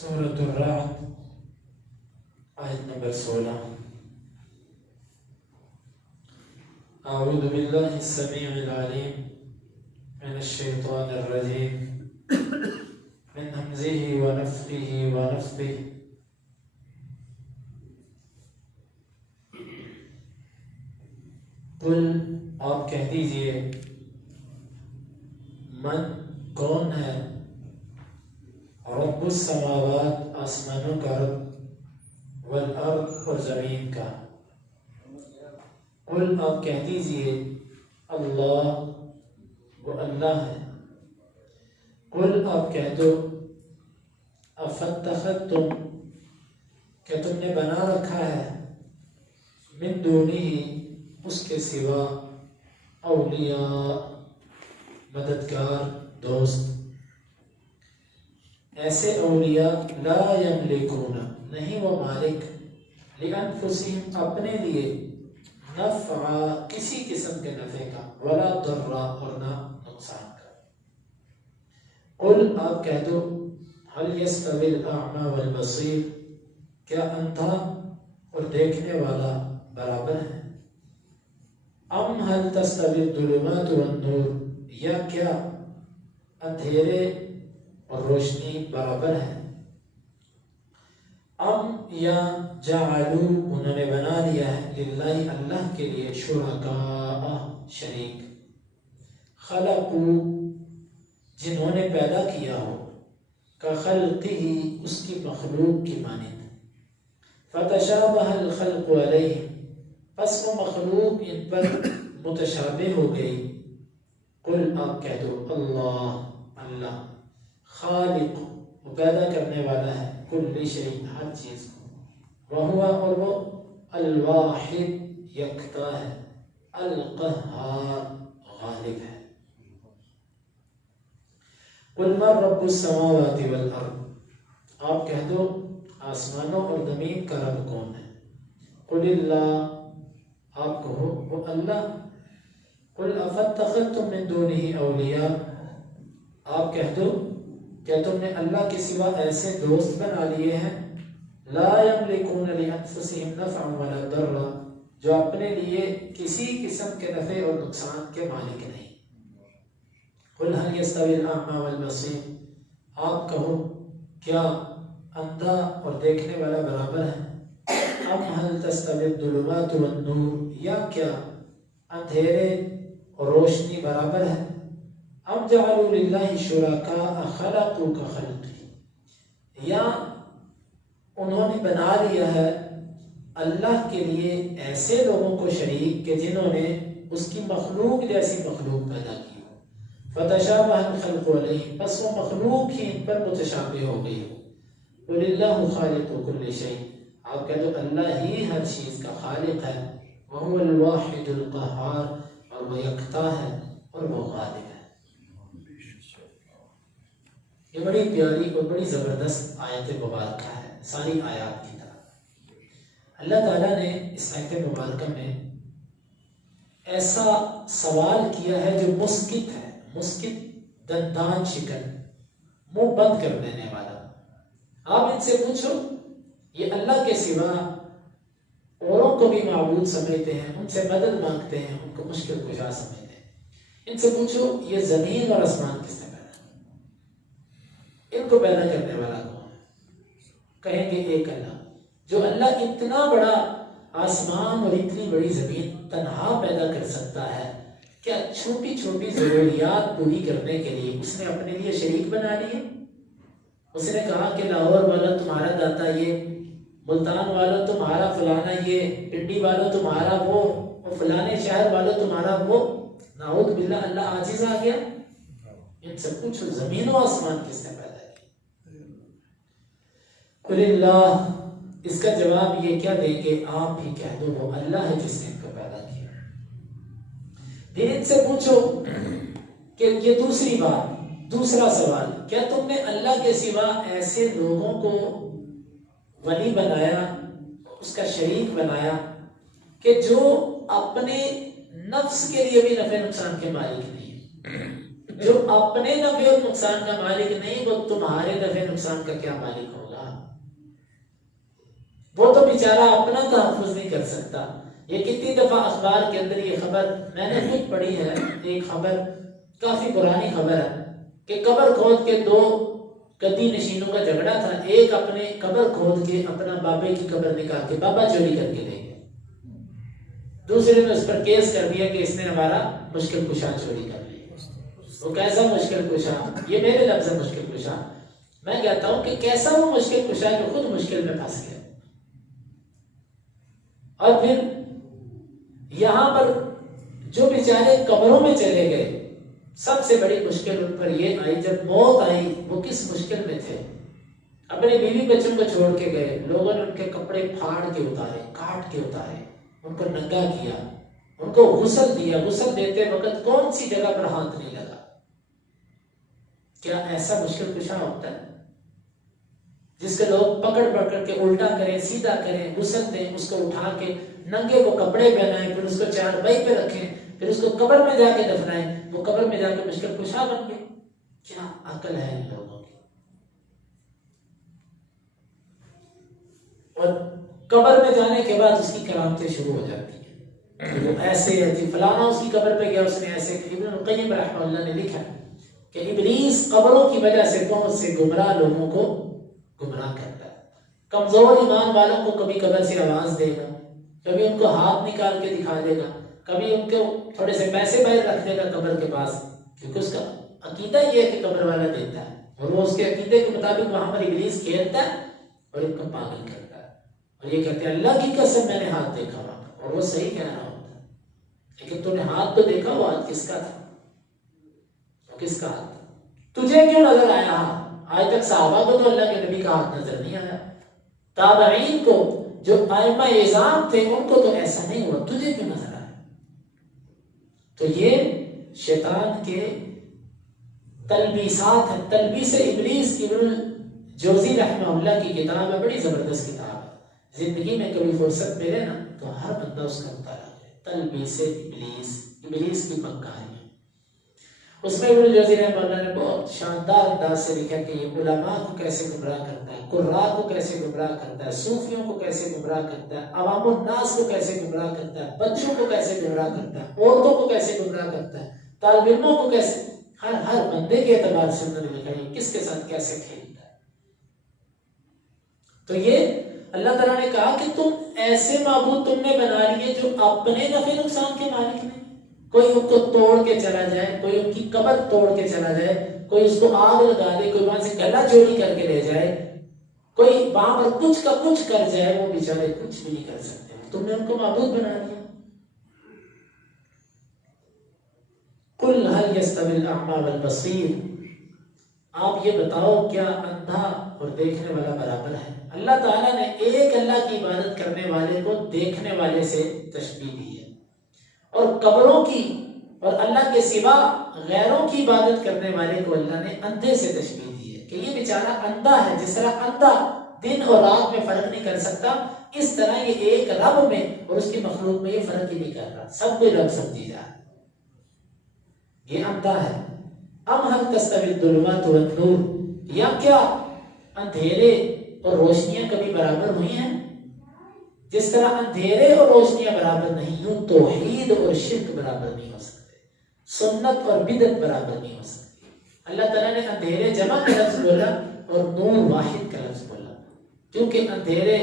سورة الرعد آیت نمبر 16. أعوذ بالله السميع العليم من الشيطان الرجيم من همزه ونفخه ونفثه. قل آپ کہہ دیجئے من کون ہے رب السماوات آسمانوں کا رب والارض اور زمین کا. قل آپ کہہ دیجئے اللہ وہ اللہ ہے. قل آپ کہہ دو افاتخذتم کہ تم نے بنا رکھا ہے من دونہ اس کے سوا اولیاء مددگار دوست ایسے اولیاء لا یملکون نہیں وہ مالک لانفسہم اپنے لیے نفع کسی قسم کے نفع کا ولا ضر اور نہ نقصان کا. قل آپ کہہ دو هل يستوي الاعمى والبصير کیا اندھا اور دیکھنے والا برابر ہے. ام هل تستوي الظلمات والنور یا کیا اندھیرے اور روشنی برابر ہے. ام یا جعلوا انہوں نے بنا لیا ہے للہ اللہ کے لیے شرکاء شریک خلقوا جنہوں نے پیدا کیا ہو کا خلقہ اس کی مخلوق کی مانند فتشابہ الخلق علیہ پس وہ مخلوق ان پر متشابہ ہو گئی. قل آپ کہہ دو اللہ اللہ خالق وہ پیدا کرنے والا ہے کل شیء ہر چیز کو وہو اور وہ الواحد یکتا ہے القہار غالب ہے. قل من رب السماوات والارض آپ کہہ دو آسمانوں اور زمین کا رب کون ہے. قل اللہ آپ کہو وہ اللہ. قل افاتخذتم من دونہ اولیاء آپ کہہ دو کیا تم نے اللہ کے سوا ایسے دوست بنا لیے ہیں لا یملکون لانفسہم نفعا ولا ضرا جو اپنے لیے کسی قسم کے نفع اور نقصان کے مالک نہیں. قل هل يستوي الاعمى والبصير آپ کہو کیا اندھا اور دیکھنے والا برابر ہے. ام هل تستوي الظلمات والنور یا کیا اندھیرے اور روشنی برابر ہے. ام جعلوا للہ شرکاء خلقوا کخلقہ یا انہوں نے بنا لیا ہے اللہ کے لیے ایسے لوگوں کو شریک کہ جنہوں نے اس کی مخلوق جیسی مخلوق پیدا کی ہو. فتشابہ الخلق علیہ پس وہ مخلوق ہی ان پر متشابہ ہو گئی ہو. قل اللہ خالق کل شیء آپ کہہ دو اللہ ہی ہر چیز کا خالق ہے وہو الواحد القہار اور وہ یکتا ہے اور وہ غالب ہے. یہ بڑی پیاری اور بڑی زبردست آیت مبارکہ ہے ساری آیات کی طرح. اللہ تعالیٰ نے اس آیت مبارکہ میں ایسا سوال کیا ہے جو مسکت ہے مسکت دندان شکن منہ بند کر دینے والا. آپ ان سے پوچھو یہ اللہ کے سوا اوروں کو بھی معبود سمجھتے ہیں ان سے مدد مانگتے ہیں ان کو مشکل کشا سمجھتے ہیں. ان سے پوچھو یہ زمین اور آسمان کس نے پیدا ان کو پیدا کرنے والا کون ہے. کہیں گے ایک اللہ. جو اللہ اتنا بڑا آسمان اور اتنی بڑی زمین تنہا پیدا کر سکتا ہے کیا چھوٹی چھوٹی ضروریات پوری کرنے کے لیے اس نے اپنے لیے شریک بنا لیے. اس نے کہا کہ لاہور والا تمہارا داتا یہ ملتان والوں تمہارا فلانا یہ پنڈی والوں تمہارا وہ اور فلانے شہر والوں تمہارا وہ. نعوذ باللہ اللہ عاجز آ گیا. ان سے پوچھو زمین و آسمان کس نے پیدا کیا. قل اللہ اس کا جواب یہ کیا دیں گے آپ ہی کہہ دو وہ اللہ ہے جس نے ان کو پیدا کیا. پھر ان سے پوچھو کہ یہ دوسری بات دوسرا سوال کیا تم نے اللہ کے سوا ایسے لوگوں کو ولی بنایا اس کا شریک بنایا کہ جو اپنے نفس کے لیے بھی نفع نقصان کے مالک نہیں جو اپنے نفع اور نقصان کا مالک نہیں وہ تمہارے نفع نقصان کا کیا مالک ہوگا. وہ تو بیچارہ اپنا تحفظ نہیں کر سکتا. یہ کتنی دفعہ اخبار کے اندر یہ خبر میں نے خود پڑھی ہے، ایک خبر کافی پرانی خبر ہے کہ قبر کھود کے دو گدی نشینوں کا جھگڑا تھا. ایک اپنے قبر کھود کے اپنا بابے کی قبر نکال کے بابا چوری کر کے لے گیا، دوسرے نے اس پر کیس کر دیا کہ اس نے ہمارا مشکل کشا چوری کر لیا. وہ کیسا مشکل کشا؟ یہ میرے لفظ ہے مشکل کشا. میں کہتا ہوں کہ کیسا وہ مشکل کشا جو خود مشکل میں پھنس گیا. اور پھر یہاں پر جو بیچارے قبروں میں چلے گئے، سب سے بڑی مشکل ان پر یہ آئی جب موت آئی. وہ کس مشکل میں تھے، اپنے بیوی بچوں کو چھوڑ کے گئے. لوگوں نے ان کے کپڑے پھاڑ کے اتارے، کاٹ کے اتارے، ان کو ننگا کیا، ان کو غسل دیا. غسل دیتے وقت کون سی جگہ پر ہاتھ نہیں لگا. کیا ایسا مشکل کشا ہوتا ہے جس کے لوگ پکڑ پکڑ کے الٹا کریں، سیدھا کریں، غسل دیں، اس کو اٹھا کے ننگے کو کپڑے پہنائیں، پھر اس کو چارپائی پہ رکھیں، پھر اس کو قبر میں جا کے دفنائیں. وہ قبر میں جا کے مشکل کشا بن گئے. کیا عقل ہے ان لوگوں کی. اور قبر میں جانے کے بعد اس کی کرامتیں شروع ہو جاتی ہیں. وہ ایسے ہے جی فلانا اس کی قبر پہ گیا، اس نے ایسے. ابن القیم رحمہ اللہ نے لکھا کہ ابلیس قبروں کی وجہ سے بہت سے گمراہ لوگوں کو گمراہ کرتا ہے. کمزور ایمان والوں کو کبھی قبر سے آواز دے گا، کبھی ان کو ہاتھ نکال کے دکھا دے گا، کبھی ان کو تھوڑے سے پیسے باہر رکھ دے گا قبر کے پاس، کیونکہ اس کا عقیدہ یہ ہے کہ قبر والا دیتا ہے، اور وہ اس کے عقیدے کے مطابق وہاں پر ابلیس کھیلتا ہے اور ان کو پاگل کرتا ہے. اور یہ کہتے ہیں اللہ کی قسم میں نے ہاتھ دیکھا وہاں پر، اور وہ صحیح کہہ رہا ہوتا ہے. لیکن تو نے ہاتھ تو دیکھا، وہ ہاتھ کس کا تھا؟ وہ کس کا ہاتھ تھا؟ تجھے کیوں نظر آیا ہاتھ؟ آج تک صحابہ کو تو اللہ کے نبی کا ہاتھ نظر نہیں آیا. تابعین کو جو ائمہ اعظام تھے ان کو تو ایسا نہیں ہوا، تجھے کیوں نظر آیا؟ تو یہ شیطان کے تلبیسات ہیں. تلبیس ابلیس کی ابن جوزی رحمہ اللہ کی کتاب ہے، بڑی زبردست کتاب ہے. زندگی میں کبھی فرصت ملے نا تو ہر بندہ اس کا مطالعہ کرے. تلبیس ابلیس، ابلیس کی مکہ ہے. اس میں ابن جوزی رحمہ اللہ نے بہت شاندار انداز سے لکھا کہ یہ علماء کو کیسے گمراہ کرتا ہے، قراء کو کیسے گمراہ کرتا ہے، صوفیوں کو کیسے گمراہ کرتا ہے، عوام الناس کو کیسے گمراہ کرتا ہے، بچوں کو کیسے گمراہ کرتا ہے، عورتوں کو کیسے گمراہ کرتا ہے، طالب علموں کو کیسے، ہر بندے کے اعتبار سے انہوں نے لکھا ہے کس کے ساتھ کیسے کھیلتا ہے. تو یہ اللہ تعالیٰ نے کہا کہ تم ایسے معبود تم نے بنا لیے جو اپنے نفع نقصان کے مالک نہیں. کوئی ان کو توڑ کے چلا جائے، کوئی ان کی قبر توڑ کے چلا جائے، کوئی اس کو آگ لگا دے، کوئی وہاں سے گلا چوری کر کے لے جائے، کوئی وہاں پر کچھ کا کچھ کر جائے، وہ بیچارے کچھ بھی نہیں کر سکتے. تم نے ان کو معبود بنا دیا. قل هل يستوي الاعمى والبصير، آپ یہ بتاؤ کیا اندھا اور دیکھنے والا برابر ہے؟ اللہ تعالیٰ نے ایک اللہ کی عبادت کرنے والے کو دیکھنے والے سے تشبیہ دی ہے، اور قبروں کی اور اللہ کے سوا غیروں کی عبادت کرنے والے کو اللہ نے اندھے سے تشبیہ دی ہے کہ یہ بیچارہ اندھا ہے. جس طرح اندھا دن اور رات میں فرق نہیں کر سکتا، اس طرح یہ ایک رب میں اور اس کی مخلوق میں یہ فرق ہی نہیں کر رہا، سب کوئی رب سمجھی جا رہا ہے. یہ اندھا ہے. ام هل تستوی الظلمات والنور، یا کیا اندھیرے اور روشنیاں کبھی برابر ہوئی ہیں؟ جس طرح اندھیرے اور روشنیاں برابر نہیں، یوں توحید اور شرک برابر نہیں ہو سکتے، سنت اور بدعت برابر نہیں ہو سکتی. اللہ تعالیٰ نے اندھیرے جمع کا لفظ بولا اور نور واحد کا لفظ بولا، کیونکہ اندھیرے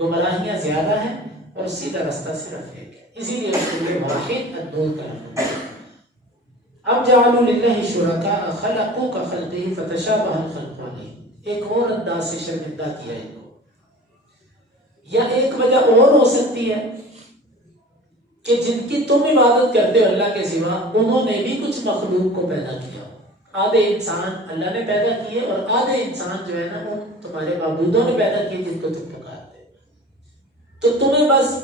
گمراہیاں زیادہ ہیں اور سیدھا رستہ صرف ایک ہے، اسی لیے اس کے لیے واحد النور کا لفظ. اب جعلوا للہ شرکاء خلقوا کخلقہ فتشابہ الخلق علیہم، ایک اور انداز سے شرمندہ کیا ان کو. یا ایک وجہ اور ہو سکتی ہے کہ جن کی تم عبادت کرتے ہو اللہ کے سوا، انہوں نے بھی کچھ مخلوق کو پیدا کیا. آدھے انسان اللہ نے پیدا کیے اور آدھے انسان جو ہے نا وہ تمہارے معبودوں نے پیدا کیے جن کو تم پکارتے. تو تمہیں بس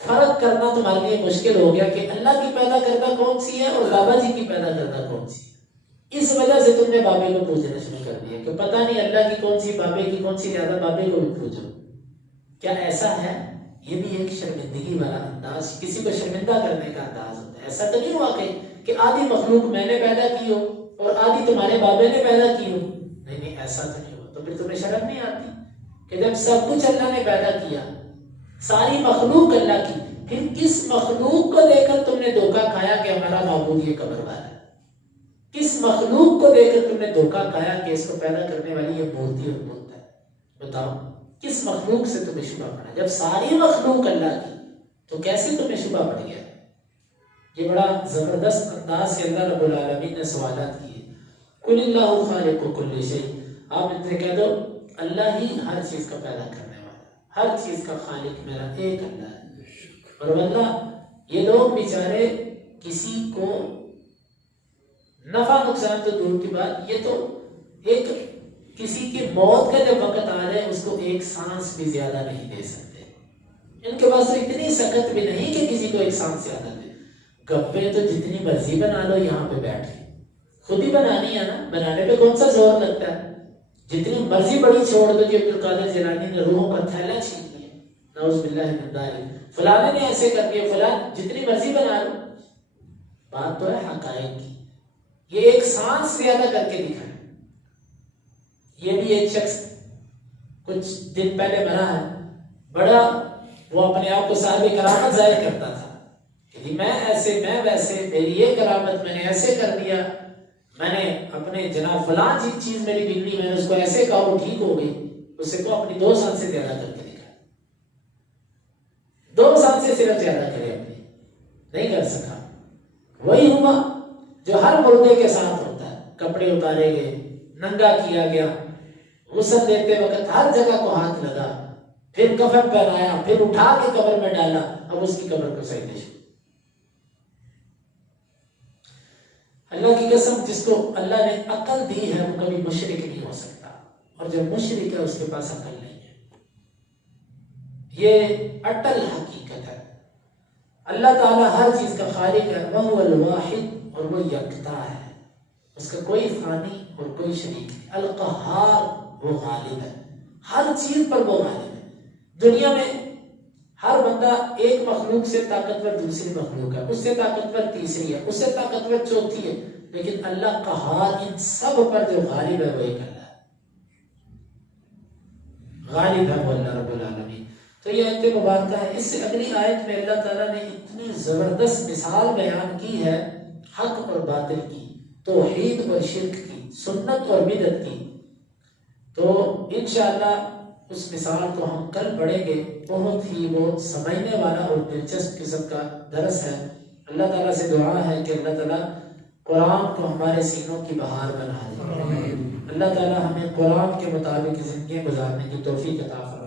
فرق کرنا تمہارے لیے مشکل ہو گیا کہ اللہ کی پیدا کردہ کون سی ہے اور بابا جی کی پیدا کردہ کون سی ہے. اس وجہ سے تم نے بابے کو پوجنا شروع کر دیا کہ پتہ نہیں اللہ کی کون سی بابے کی کون سی، زیادہ بابے کو بھی پوجو. کیا ایسا ہے؟ یہ بھی ایک شرمندگی والا انداز، کسی کو شرمندہ کرنے کا انداز ہوتا ہے. ایسا تو نہیں ہوا کہ آدھی مخلوق میں نے پیدا کی ہو اور آدھی تمہارے بابے نے پیدا کی ہو. نہیں، ایسا تو نہیں ہوا. تو پھر تمہیں شرم نہیں آتی کہ جب سب کچھ اللہ نے پیدا کیا، ساری مخلوق اللہ کی، پھر کس مخلوق کو دے کر تم نے دھوکہ کھایا کہ ہمارا معبود یہ قبر والا ہے؟ کس مخلوق کو دے کر تم نے دھوکہ کھایا کہ اس کو پیدا کرنے والی یہ مورتی اور بت ہے؟ بتاؤ کس مخلوق سے تمہیں شبہ پڑا؟ جب ساری مخلوق اللہ کی تو کیسے تمہیں شبہ پڑ گیا؟ یہ بڑا زبردست انداز سے اللہ رب العالمین نے سوالات کیے۔ قل اللہ خالق کل شیء، آپ ان سے کہہ دو اللہ ہی ہر چیز کا پیدا کرنے والا، ہر چیز کا خالق میرا ایک اللہ ہے۔ اور واللہ یہ لوگ بیچارے کسی کو نفع نقصان تو دور کی بات، یہ تو ایک کسی کی موت کا جب وقت آ رہا ہے اس کو ایک سانس بھی زیادہ نہیں دے سکتے۔ ان کے پاس تو اتنی سکت بھی نہیں کہ کسی کو ایک سانس زیادہ دے۔ گپے تو جتنی مرضی بنا لو یہاں پہ بیٹھ کے، خود ہی بنانی ہے نا، بنانے پہ کون سا زور لگتا ہے؟ جتنی مرضی بڑی چھوڑ دو کہ عبد القادر جیلانی نے روحوں کا تھیلا چھین لیا، نعوذ باللہ من ذالک، فلاں نے ایسے کر دیا، فلاں، جتنی مرضی بنا لو، بات تو ہے حقائق کی۔ یہ ایک سانس زیادہ کر کے دکھائے۔ یہ بھی ایک شخص کچھ دن پہلے مرا ہے، بڑا وہ اپنے آپ کو صاحب کرامت ظاہر کرتا تھا کہ میں ایسے، میں ویسے، میری یہ کرامت، میں نے ایسے کر دیا، میں نے اپنے جناب فلاں چیز میری بگڑی، میں نے اس کو ایسے کہا وہ ٹھیک ہو گئی، اسے کو اپنی 2 سال سے زیادہ کر کے دکھا، 2 سال سے صرف زیادہ کرے اپنی، نہیں کر سکا۔ وہی ہوا جو ہر مردے کے ساتھ ہوتا ہے، کپڑے اتارے گئے، ننگا کیا گیا، غسل دیتے وقت ہر جگہ کو ہاتھ لگا، پھر کفن پہنایا، پھر اٹھا کے قبر میں ڈالا، اب اس کی قبر کو صحیح نہیں۔ اللہ کی قسم جس کو اللہ نے عقل دی ہے وہ کبھی مشرک نہیں ہو سکتا، اور جب مشرک ہے اس کے پاس عقل نہیں ہے۔ یہ اٹل حقیقت ہے۔ اللہ تعالیٰ ہر چیز کا خالق ہے، وَهُوَ الْوَاحِدُ، اور وہ یکتا ہے، اس کا کوئی فانی اور کوئی شریک نہیں۔ القہار، وہ غالب ہے، ہر چیز پر وہ غالب ہے۔ دنیا میں ہر بندہ ایک مخلوق سے طاقتور دوسری مخلوق ہے، اس سے طاقتور تیسری ہے، اس سے طاقتور چوتھی ہے، لیکن اللہ قہار ان سب پر جو غالب ہے وہ ایک اللہ ہے، غالب ہے وہ اللہ رب العالمین۔ تو یہ آیت مبارکہ ہے۔ اس سے اگلی آیت میں اللہ تعالیٰ نے اتنی زبردست مثال بیان کی ہے حق اور باطل کی، توحید اور شرک کی، سنت اور بدعت کی۔ تو انشاءاللہ اس مثال کو ہم کل پڑھیں گے۔ بہت ہی وہ سمجھنے والا اور دلچسپ قسم کا درس ہے۔ اللہ تعالیٰ سے دعا ہے کہ اللہ تعالیٰ قرآن کو ہمارے سینوں کی بہار بنا دے۔ اللہ تعالیٰ ہمیں قرآن کے مطابق زندگی گزارنے کی توفیق عطا فرمائے۔